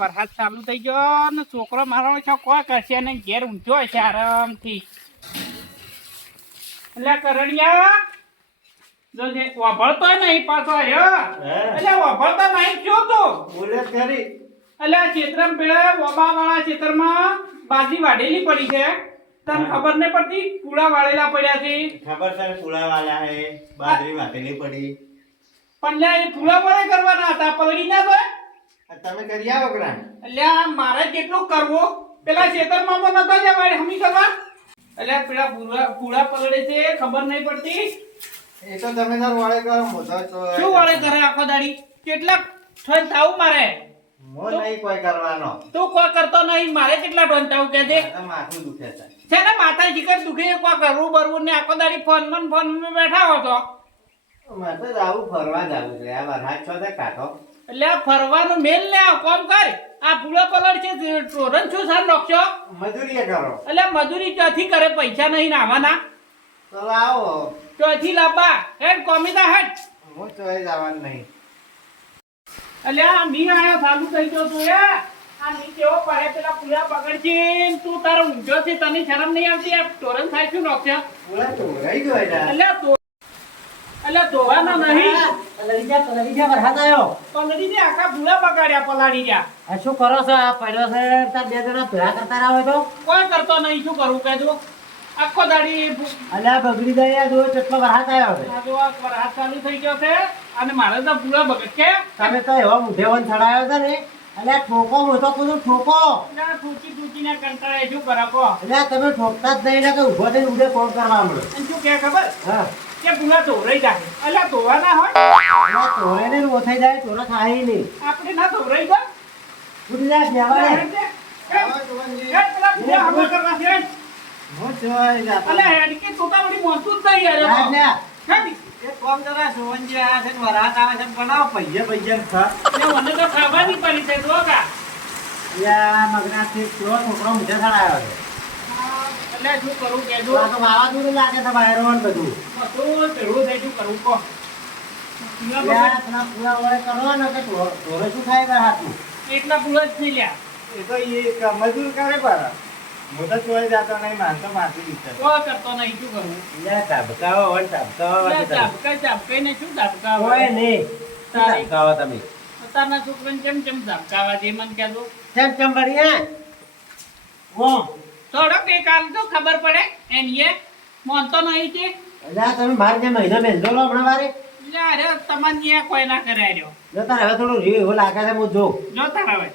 વરસાદ ચાલુ થઈ ગયો ને છોકરો મારો છે કોઈ કરશે ને ઘેર ઊંઘ્યો છે આરામથી. એટલે કરણિયા જોજે વાભળતો નહીં પાછો આવ્યો. એટલે વાભળતો નહીં કયો તું બોલે ખરી. એટલે આ ચેતરમ પેલા વબાવાળા ચેતરમાં બાજી વાઢેલી પડી છે. તને ખબર નહીં પડતી પૂળા વાળેલા પડ્યા છે. ખબર છે પૂળા વાળા હે બાજરી વાટેલી પડી. પણ લ્યા એ પૂળા વાળા કરવાના હતા પલળી ના તો તમે કરી આવો કરા. એટલે મારે કેટલું કરવું પેલા ખેતરમાં માં નતો જવાય હમી કરવા. એટલે પેલા પૂળા પલળે છે ખબર નહીં પડતી. એ તો તમે તાર વાળે કરો મોઢો તો શું વાળે કરે આખો દાડી કેટલા ઠન થાવું મારે. મો નહીં કોઈ કરવાનો. તું કોઈ કરતો નહીં મારે કેટલા ઠન થાવું કે દે આ માથું દુખે છે. છે ને માથા જીકર દુખે કોઈ કરવું બરવું ને આખો દાડી ફોન માં બેઠા હો તો. મારે તો આવું ફરવા જાવું છે. આ વરસાદ છો તે કાઢો. એટલે આ ફરવાનું મેલ ને આ કોમ કર. આ પૂળો પલળ છે ટોરન શું સાર નોખશો. મજૂરી કરો. એટલે મજૂરી ક્યાંથી કરે પૈસા નહીં નાવાના. તો લાવો. ક્યાંથી લાવવા હેડ કોમીતા હેડ. હું ચોય જવાનું નહીં. એટલે આ મી આયો ચાલુ થઈ ગયો તું એ. આ મી કેવો પડે પેલા પૂળા પકડજી તું તારો ઊંઘ્યો છે તને શરમ નહીં આવતી. આ ટોરન થાય શું નોખશો. પૂળા તો રહી ગયો એટલે ધોવાના નહીં. પલળી જા વરસાદ આવ્યો. પલળી ને આખા પૂળા બગાડ્યા પલાળી ગયા. આ શું કરો છો? આ પડ્યો છે તાર બે જણા ભેળા કરતા રહો તો કોઈ કરતો નહીં શું કરું કહેજો. આખો દાડી અલ્યા બગડી જાય જો કેટલો વરસાદ આવ્યો છે. આ જો આ વરસાદ ચાલુ થઈ ગયો છે અને મારે તો પૂળા બગડ કે તમે તો એવો મુઢેવન ચડાયો છે ને. અલ્યા ઠોકો મોટો કુદું ઠોકો. ટૂંચીને કંટાળે શું કરાકો. અલ્યા તમે ઠોકતા જ નહીં ને કે ઉભો થઈને ઉડે કોણ કરવા મળે. અને શું કે ખબર હા કે પૂળા ધોરાઈ જાય. એટલે ધોવાના હોય અલ્યા તોરે ને ઓછાઈ જાય તોરે થાય નહીં. આપણે ના ધોરાઈ જાય. ઉડી જાય બેવાડે. હું ચોય જાતો. અલે હેડકે તોતાવડી મોંતું જ નહીં યાર. હા, લ્યા. હેડી. એક કામ જરા સોવનજી આ છે ને વરસાદ આવે છે બનાવો પૈયે ખા. એ મને તો ખાવાની પડી છે જો કા. અલ્યા મગનાથી કેવો છોકરો મુઢે ચડાયો છે. એટલે શું કરું તો કેજો. આ તો વાવાઝોડું લાગે છે વાયરોન બધું. બધું ભેળું થઈ શું કરું કો. અલ્યા પેલા પૂરા વળે કરો ને કે તોરે શું થાય વરસાદનું? એટલા પૂળા જ નહીં લ્યા. એ તો એ મજૂર કરે પર. હું તો ચોય જાતો નહીં. માનતો માથું દુખે. કોઈ કરતો નહીં શું કરું. અલ્યા ધબકાવો હોય ધબકાવો એટલે ઝાપકાઈને શું ઝાપકાવા. કોઈ નહીં. શું ધબકાવો તમે? અત્યારના છોકરાને કેમ ઝાપકાવા છે મને કહેજો. ચમ બઢિયા. ઓમ. થોડોક એક હાલ તો ખબર પડે એની મોનતો નહીં છે. અલ્યા તમે માર જે મહિનો મેંધો લો હમણાં વારે. એટલે અરે તમને કોઈ ના કરે રહ્યો. જો તારે હવે થોડું રીવ એવું લાગે છે હું જોઉં. જો તાર હવે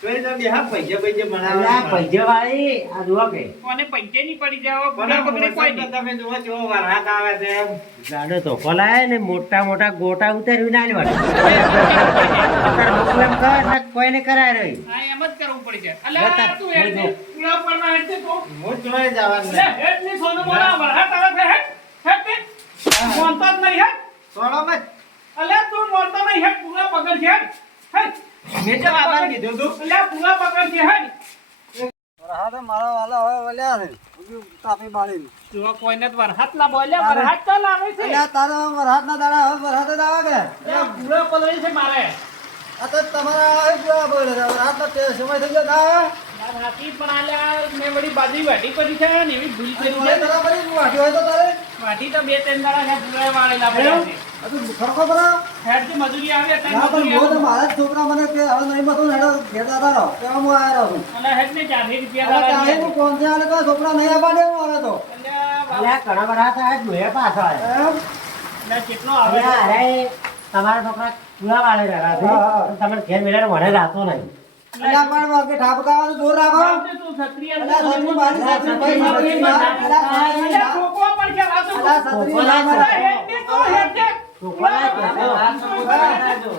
ચોય તો બે હા પૈયે બનાવે. અલ્યા પૈજે વાળી આ જુઓ કે કોને પૈસે નહીં પડી જાવ પૂરા પકડી કોઈ નહીં. તમે જુઓ જો વરસાદ આવે છે એમ. જાડો તો ખોલાય ને મોટા મોટા ગોટા ઉતારી ના લેવા. કોઈને કરાય રહી. હા એમ જ કરવું પડી છે. જો તાર- અલ્યા તું હેડ ને, પૂરા પરમાં હેડ ને તો. હું ચોય જવાનું એટલે નહીં. હેડ ને સોનું બોલા વરસાદ આવે છે હેડ ને. મોનતો જ નહીં હેડ. સોળો મત. અલ્યા તું મોનતો નહીં હેડ પૂરા પકડ છે હેડ. મેં જે બાબાને કીધું તું. અલ્યા પૂરા પકડ છે હેડ. વરસાદ મારા વાલા હવે વલ્યા છે તાપી બાળી. જો કોઈને તો વરસાદ ના બોલ્યા વરસાદ તો લાવે છે. તારો વરસાદ ના દાડા હવે વરસાદ જ આવે કે અલ્યા પૂરા પલળી છે મારે. આ તો તમારા પૂરા બોલે છે વરસાદ નો સમય થઈ ગયો તા. માર હાથી પણ આલ્યા મેં વળી બાજરી વાટી પડી છે ને એવી ભૂલ કરી છે. બરાબર વાટ્યો હોય તો તારે વાટી તો 2-3 દાડા છે પૂરા વાળેલા પડ્યા છે. હજુ ખરખો બરા. હેડ જે મજૂરી આવે ના અત્યારે પણ મજૂરી બહુ તો આવે. મારા જ છોકરા મને કે હવે નહીં મતું હેડો ઘેરતા તારો તેમાં હું આવ્યો છું. અને હેડ ને 40 રૂપિયા હવે દાડા તારે હું કોણ છે આને કહો છોકરા નહીં આપાડે હું આવે તો. અલ્યા ઘણા બધા થાય જોયા પાછળ. એમ? અલ્યા કેટલો આવે છે. અરે તમારા છોકરા પૂરા વાળે રહ્યા છે તમે ઘેર મેળે મને રાતો નહીં. અલ્યા પણ વાગે ઠાપકાવાનું જોર રાખો. બાપરે તું છત્રી અલ્યા છત્રી મારી છત્રી ભાઈ છત્રી મારી. અલ્યા ઠોકવા પડશે વાતો. અલ્યા છત્રી ના અલ્યા મારી. હેડ ને તો હેડ ને.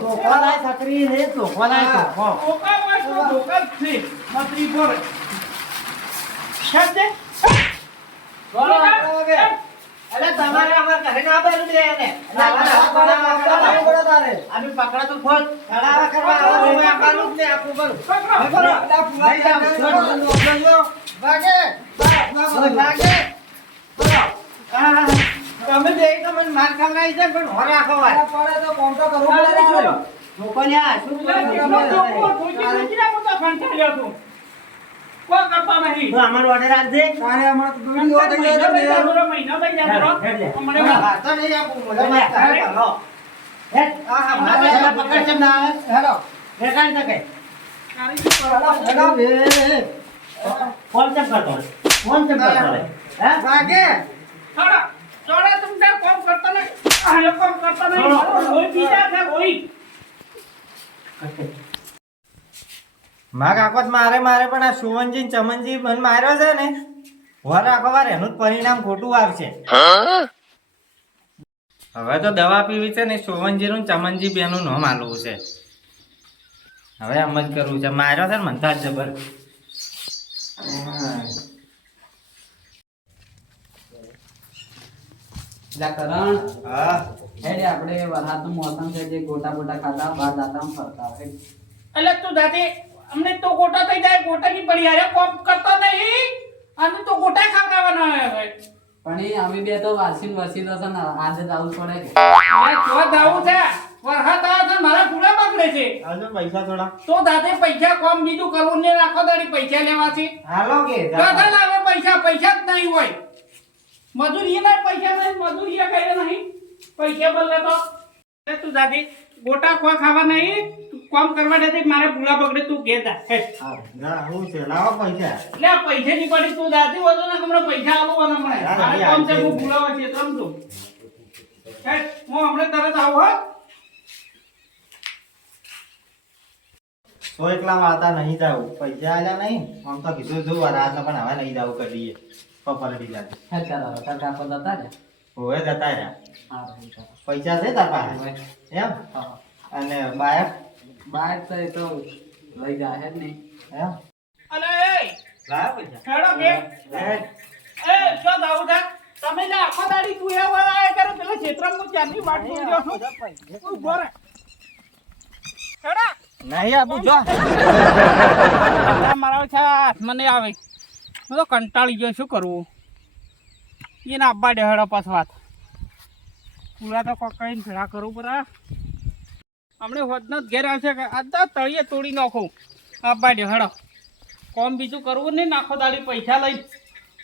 ચોખવાલાય છત્રી ને ચોખવાલાય ચોખો. ઠોકા હોય તો ઠોકા જ છે. છત્રી પર. હેડ ને. બોલો, હેડ. અરે તમારે અમાર ઘરે ના બેલું દે એને. અમે પકડા તો ખોટ. ખડાવા કરવા આવો તો આપવાનું જ ને આપવું પડે. પકડો. વાગે. વાગે. તમે બે તો મને માર ખવડાવી છે પણ હોરે આખો વાર. છોકરિયા, શું કરો એટલે તમે? કેટલો ચોખ્ખો, ધોતી ધોતીના મોટા કંટાળ્યો છું. કોઈ કરતો નહીં. તો અમારો order આપજે. તારે હમણાં તો દોડી એવો થઈ ગયો છે ને. મહિનો થઈ જાય બરો. હેડ લે. મને હા, તો નહીં આપું, મોઢા માં તારે કરો. હેડ. હા, હા, આ પેલા પકડ કેમ ના આવે? હેલો. દેખાય ને કે? તારી શું હેલો, કરવાનું? હેલો. ફોન કેમ કરતો હોય? ફોન કેમ કરતો હોય? હે? વાગે. છોડો. છોડો, તમે કામ કરતા નહીં. આ કામ કરતા નહીં. રોઈ પીતા છે, રોઈ. માં કાકો તો મારે પણ આ સુવનજી ને ચમનજી મને માર્યો છે ને વર આખો વાર એનું જ પરિણામ ખોટું આવશે. હવે તો દવા પીવી છે ને સુવનજી નું ચમનજી બેનું નામ આલવું છે. હવે એમ જ કરવું છે. માર્યો છે ને મનતા જ જબર. લા કરણ હા હેડે આપણે વરસાદનું મોસમ છે જે ગોટા બોટા ખાતા બહાર જાતા આમ ફરતા હોય. એટલે તું જાતે અમને તો ગોટા થઈ જાય, ગોટાની પડી યાર કોમ કરતો નહીં અને તો ગોટા ખાવડાવવાના હવે. પણ એ અમે બે તો વાસીન વસીલો છે ને આજે જ આવું પડે કે જોવા જાવું છે. વરસાદ આવે છે, મારા પૂરા બગડે છે. આવજો પૈસા થોડા તો દાદે પૈસા કોમ બીજું કરવું ને રાખો દાડી પૈસા લેવા છે. હાલો કે દાદા લાવે પૈસા જ નહીં હોય. મજૂરી ના પૈસા નહીં, મજૂરી કઈ નહીં. પૈસા બદલે તો એટલે તું દાદી ગોટા ખોવા ખાવા નહીં, તું કામ કરવા નથી. મારે પૂરા બગડે તું ઘેર જા. હેડ. ના હું છે લાવો પૈસા. એટલે આ પૈસાની પડી તું દાદી વધુ ને હમણાં પૈસા આલવાના મળે. યાર, મારે હજી કામ છે, આવી હું છે. ભૂલાવા છે સમજો. હેડ, હું હમણાં તરત આવું હો. તો એકલા આવતા નહીં જાવ પૈસા આલ્યા નહીં આમ તો કીધું જો રાત પણ હવે નહીં જાવ કરીએ પપ્પા બીજા હેડ ચાલો તાર કાપો જતા ને હોવે જતા રહ્યા હા ભાઈ ચાલો. પૈસા છે તાર પાસે એમ હા. અને બાયક બાઈક તો એ તો લઈ જાય જ નહીં. એમ અલે એ લાવ પૈસા હેડો બે. એ શું જાવું છે? તમે ને આખો દાડી તું એ વાળા કરે પેલા ક્ષેત્રમાં ચારની વાટ જોઈ રહ્યો છું. ઊભો રહે. હેડો. નહીં આપું જો મારા છે હાથમાં નહીં આવે. હું તો કંટાળી ગયો, શું કરવું? એને આબ્બા ડેહડો પાસ વાત પૂરા તો કોક કઈને ભેળા કરવું પડે. હમણે હોદનો જ ઘેર આવશે કે આધા તળિયે તોડી નાખું. આબ્બા ડેહડો કોમ બીજું કરવું નહીં, નાખો દાડી પૈસા લઈ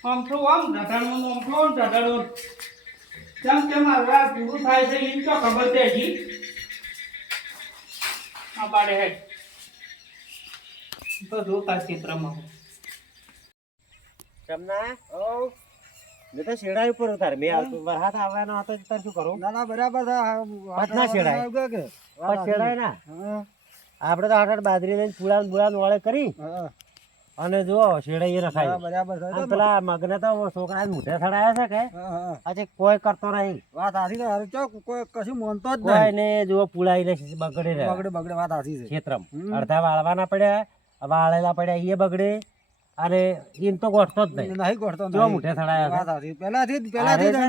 આમ તો આમ ઢઢાણું આમ તો આમ ઢઢાણું કેમ કેમ હવે આ પૂરું થાય છે એમ તો ખબર છે હજી. આબ્બા ડેહેડ તો જોતા ચિત્રમાં જમના મેં તો શેડા ઉપર ઉતાર મેં આવતું વરસાદ આવવાનો હતો તાર શું કરું ના ના બરાબર પતના શેડાય શેડાય ના આપણે તો આઠ બાજરી લઈને પુલાન બુલાન વળે કરી અને જો શેડાઈ નખાય બરાબર અને પેલા મગને તો છોકરા મોઢે સડાયા છે કે આજે કોઈ કરતો નહીં વાત હાથી તો હારું ચોક કોઈ કશું માનતો જ કોઈ નહીં ને જો પુલાઈને બગડે રહે બગડે બગડે વાત હાથી છે ક્ષેત્રમાં અડધા વાળવાના પડ્યા વાળેલા પડ્યા એ બગડે અને ઈન તો ગોઠતો જ નહીં નહીં ગોઠતો જો મોઢે સડાયા વાત હાથી પહેલાથી જ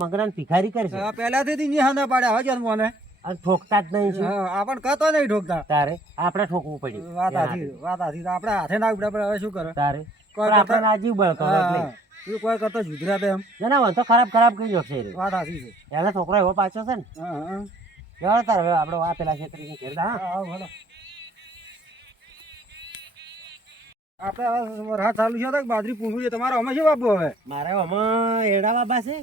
મગનાને ભિખારી કરશે પહેલાથી જ ઇન્જિન હાંધા પાડ્યા હવે જન્મ મને અને ઠોકતા જ નહીં છે આપણ કતો નહીં ઠોકતા તારે આપણે ઠોકવું પડ્યું વાત હાથી આપણે હાથે ના ઉપડે પણ હવે શું કરે તારે કોઈ પણ આપણે નાજીવ બળતો એટલે તું કોઈ કરતો સુધર્યા એમ ના વાંધો ખરાબ ખરાબ કઈ જશે રે વાત હાથી છે એને છોકરો એવો પાછો છે ને જવા તાર હવે આપણે આ પેલા છેતરી ઘેર હા ભલો આપણે હવે વરસાદ ચાલુ છે તો બાજરી પૂછવું છે તમારે અમે શું વાપવું હવે મારે આમાં એડા બાબા છે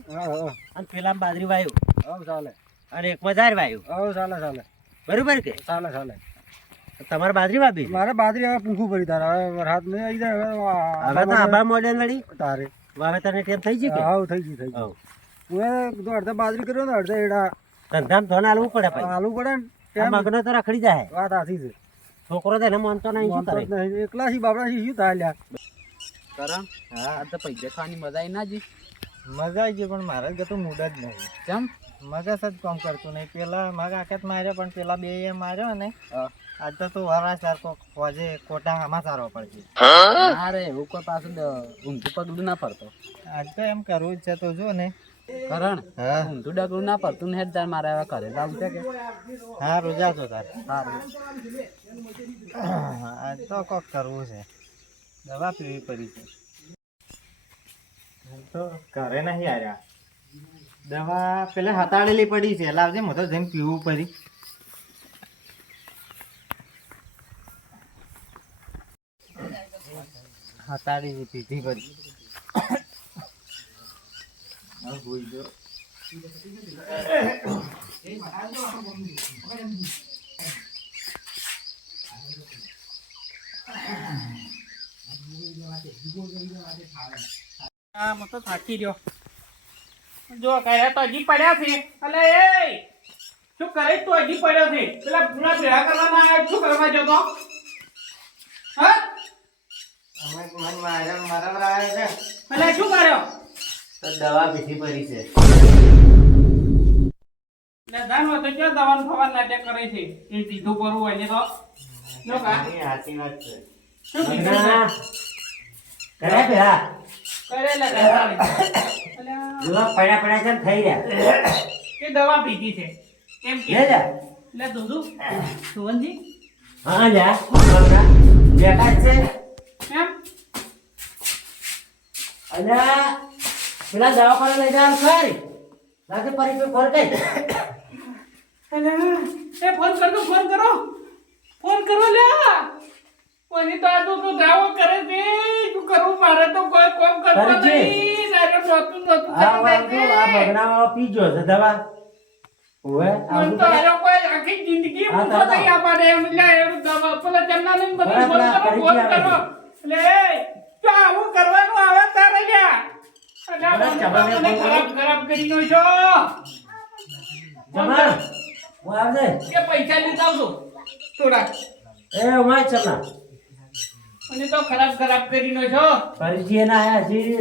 અને પેલા બાજરી વાયુ હવે ચાલે અને એકમાં ઝાર વાયુ હવે ચાલે ચાલે બરોબર કે ચાલે ચાલે તમારે બાજરી વાપી મારે બાજરી હવે પૂછવું પડી તારે હવે વરસાદ નહીં આવી જાય હવે તો આબા મોડે લડી તારે વાવેતરને ટેમ થઈ ગયું કે હા થઈ ગયું થઈ ગયું હું તો અડધા બાજરી કર્યો ને અડધા એડા ધંધામ ધોન આલવું પડે પછી હાલવું પડે ને આ મગનો તો રખડી જાય વાત હાથી છે છોકરો તો એને માનતો નહીં શું કરે એકલા થી બાપડા થી શું થાય લ્યા કરણ હા આ તો પૈસા ખાવાની મજા આવી ના જી. મજા આવી ગઈ પણ મારે ગતું મૂડ જ નહીં કેમ મગજ જ કામ કરતું નહીં પેલા મગ આખત માર્યો પણ પેલા બે એ માર્યો ને આજ તો તું વરા ચાર કોજે કોટા આમાં સારવો પડશે ના રે એવું કોઈ પાછું ઊંધું પગલું ના પડતો. આજ તો એમ કરવું જ છે તો જો ને કરણ હા ઊંધું ડગલું ના પડતું ને હેડ તાર મારે હવે ઘરે લાવું છે કે હા રોજા છો તારે સારું આજ તો કોક કરવું છે દવા પીવી પડી છે તો ઘરે નહીં આવ્યા દવા પેલા હતાડેલી પડી છે લાવજે મને તો જઈને પીવું પડી હતાડી પીધી કરી હા મત તો થાકી રહ્યો જો કયા તો હજી પડ્યા છે અલે એ શું કરે તું હજી પડ્યો છે પેલા પૂરા ભેળા કરવામાં આવ્યા શું કરવા જતો હા અમે મન મારા આવે છે અલે શું કર્યો તો દવા પીધી પડી છે એટલે દાન તો ક્યાં દવાનું થવા નાટક કરે છે એ સીધું કરવું હોય ને તો જો કા સાચી વાત છે શું કીધું છે? કરે પેલા કરેલા કંટાળી. જોવા પડ્યા પડ્યા છે ને થઈ રહ્યા કે દવા પીધી છે કેમ કે લે જા લે દૂધુ સુવનજી હા જા બેટા છે એમ અલ્યા પેલા દવાખાને લઈ જવાનું ખરી લાગે પરી પે ફોન કઈ અલે એ ફોન કરો લે કોની તો આ તો દાવો કરે છે શું કરું મારે તો કોઈ કોમ કરતો કરજે. નહીં નારે નોતું આ વાંધો આ બગડામાં પીજો છે દવા ઓએ મન તો આરો કોઈ આખી જિંદગી હા, મૂકો નહીં આપડે એમ લે એમ દવા પેલા જમના લઈને બધું ફોન પેલા કરો પરીક્ષા આવે. લે તો આવું કરવાનું આવે તારે લ્યા પેલા અલા ચબાને મને ફોન ખરાબ કરી નો છો જમા હું આવજે કે પૈસા લીધા આવજો થોડા એ ઉમાય ચમના મને તો ખરાબ કરી નો છો પરિચય ના આયા જી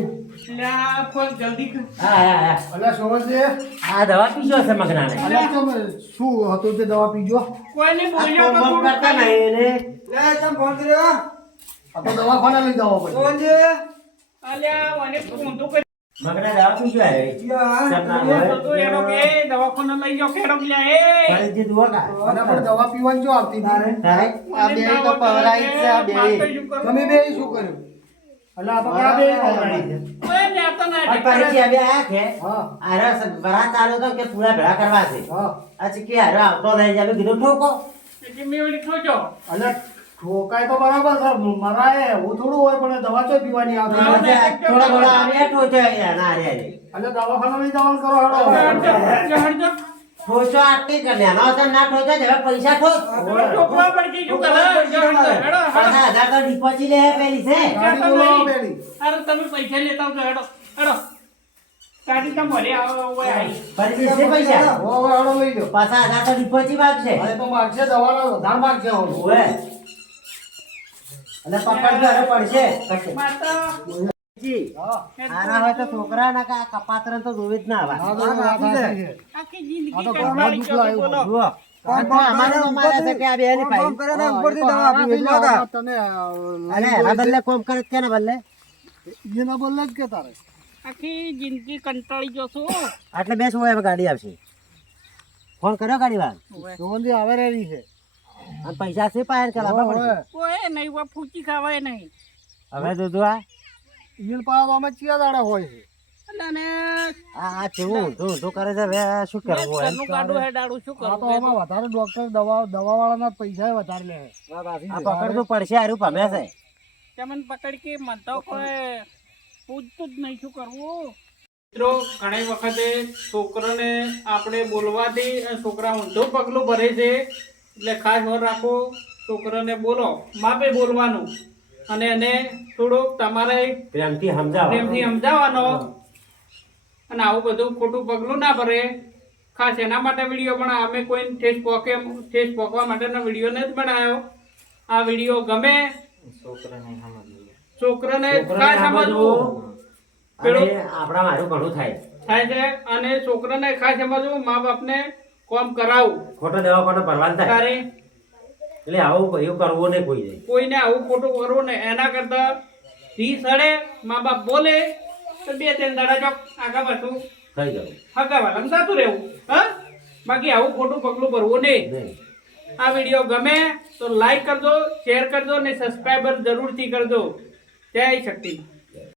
લ્યા ફોન જલ્દી કર હા અલ્યા સોમનજી, આ દવા પીજો છે મગનાને અલ્યા તમે શું હતું તે દવા પીજો? કોઈને આ બોલ્યો તો કોમ થોડું કરતા નહીં એને આ તો દવાખાને લઈ જવા પડે. અલ્યા મને ઊંધું કરી મગના દવા પીજો આવે ચમના તો એનો કે દવાખાને લઈ જાઓ કેડો લ્યા એ પરિચય દુઆ કા અને પણ દવા પીવાની જો આવતી હતી. તારે આ બે તો પવરાઈ છે આ બે તમે બે શું કર્યું? અલ્યા આ તો કયા બે પવરાઈ છે? ઓય ને આ તો ના આ પરિચય હવે આ કે હા આરા બરાત ચાલુ તો કે પૂરા ભેળા કરવા છે હા આજે કે હારો આવતો નહીં જાવે કીધું ઠોકો એટલે મેવડી ખોજો અલ્યા ઠોકાય તો બરાબર છે મરાય એવું થોડું હોય પણ દવા તો પીવાની આવતી હા, નથી. થોડા થોડા આવે ઠોચો ના રે અલ્યા દવાખાને લઈ જવાનું કરો હેડો. હળજો ઠોચો આટલી કરે નાનો હતો ના ઠોચો જ હવે પૈસા ઠોક ઠોકવા પડી ગઈ કરે હેડો 5000 તો ડિપોઝિટ લે પેલી છે ગાડી બોલાવો પેલી. અરે તમે પૈસા લેતા આવજો હેડો ગાડી તો મળે આવો ઓય આઈ પરિચય છે પૈસા હો હવે હેડો લઈ લો. 5000 તો ડિપોઝિટ માગશે અરે તો માગશે દવાનો વધારે માગશે હવે. ઓએ અને પકડજો અરે પડશે માતા જી હા આના હોય તો છોકરા ના કા કપાતરન તો જોવી જ ના હા આવા તો વાત સાચી છે. આખી જિંદગી આ તો કંટાળી ઘરમાં ગયો દુઃખ બોલો જુઓ અમારે તો મારે છે કે આ બેની કોમ ભાઈ કરે ને ઉપરથી દવા પીવે જો આ તને અરે એના બદલે કોમ કરે છે કેના બદલે એના બોલે જ કે તારે આખી જિંદગી કંટાળી ગયો છું એટલે બેસ હોય હવે ગાડી આવશે ફોન કર્યો ગાડી વાળા જોવનજી આવે રેડી છે અને પૈસા છે પાયર કે લાવવા પડશે કોઈ નહીં વા ફૂચી ખાવાય નહીં હવે જોજો આ ઈલ પાવ અમે ચિયા દાડા હોય છે અને આ કેવું તો કરે છે હવે શું કરવું હોય ઘરનું કાઢું હેડાડું શું આ તો કરું અમે વધારે ડોક્ટર દવા વાળાના પૈસા વધારે લે છે. આ પકડવું પડશે હારું પામે છે તમને પકડ કે મન તો કોઈ પૂછતું જ નહીં શું કરવું મિત્રો ઘણી વખતે છોકરાને આપણે બોલવાથી છોકરા ઊંધું પગલું ભરે છે એટલે ખાસ વાર રાખો છોકરાને બોલો માપે બોલવાનું અને એને થોડુંક તમારે પ્રેમથી સમજાવો પ્રેમથી સમજાવવાનો અને આવું બધું ખોટું પગલું ના ભરે ખાસ એના માટે વિડીયો પણ અમે કોઈ ઠેસ પોકવા માટેનો વિડીયો નથી બનાવ્યો આ વિડીયો ગમે છોકરાને ખાસ સમજવું અને આપણા મારું ઘણું થાય થાય છે અને છોકરાને ખાસ સમજવું મા બાપને કોમ કરાવવું ખોટો દવાખાનો ભરવાનું થાય તારે એટલે આવું એવું કરવું નહીં કોઈ કોઈને આવું ખોટું કરવું ને એના કરતા ધી સડે મા બાપ બોલે તો 2-3 દાડા ચોક આગા પાછું થઈ ગયું હગાવાલા જતું રહેવું હા બાકી આવું ખોટું પગલું ભરવું નહીં નહીં આ વિડીયો ગમે તો લાઈક કરજો શેર કરજો ને સબસ્ક્રાઈબર જરૂરથી કરજો જય શક્તિ